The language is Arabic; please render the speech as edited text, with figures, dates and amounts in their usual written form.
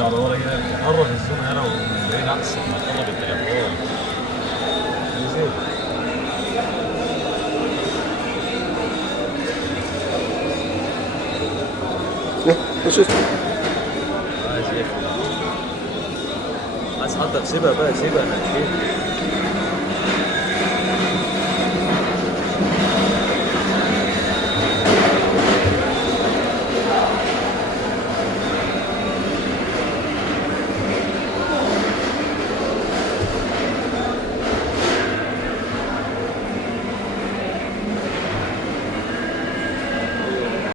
يرجع لورا كده يقرب الزون هنا ومن بعيد عكس ما طلب التليفون نزل. شوف عايز ايه؟ عايز حضرتك سيبها بقى سيبها انا كده.